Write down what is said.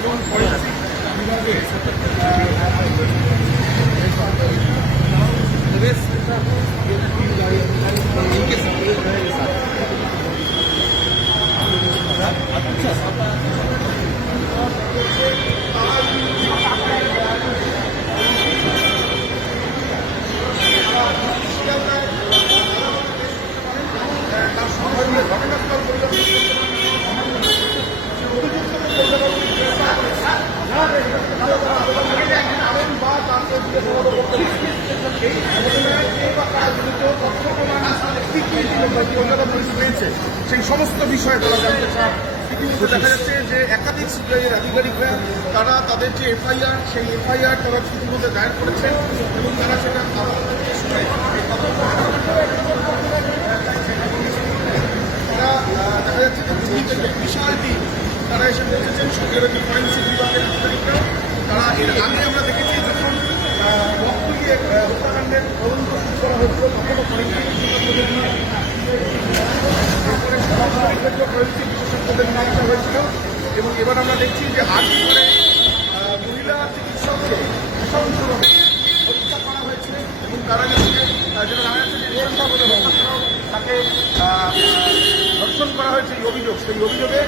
এবং সেই সমস্ত বিষয়ে তারা জানতে চান ইতিমধ্যে দেখা যাচ্ছে যে একাধিক সিবিআইয়ের আধিকারিকরা, তারা তাদের যে এফআইআর, সেই এফআইআর তারা ইতিমধ্যে দায়ের করেছেন এবং তারা সেটা তারা দেখা যাচ্ছে যে বিশাল তারা এসে পৌঁছেছেন সঙ্গে রয়েছে ফরেন্সিক বিভাগের আধিকারিকরা তারা এর আগে আমরা দেখেছি যখন আহ, হত্যাকাণ্ডের তদন্ত শুরু করা হয়েছিল তখনও বিশেষজ্ঞদের আসা হয়েছিল এবং এবার আমরা দেখছি যে আজ করে মহিলা চিকিৎসককে নৃশংসভাবে হত্যা করা হয়েছে এবং তারা যেটা জানা যে তাকে ধর্ষণ করা হয়েছে এই অভিযোগ। সেই অভিযোগে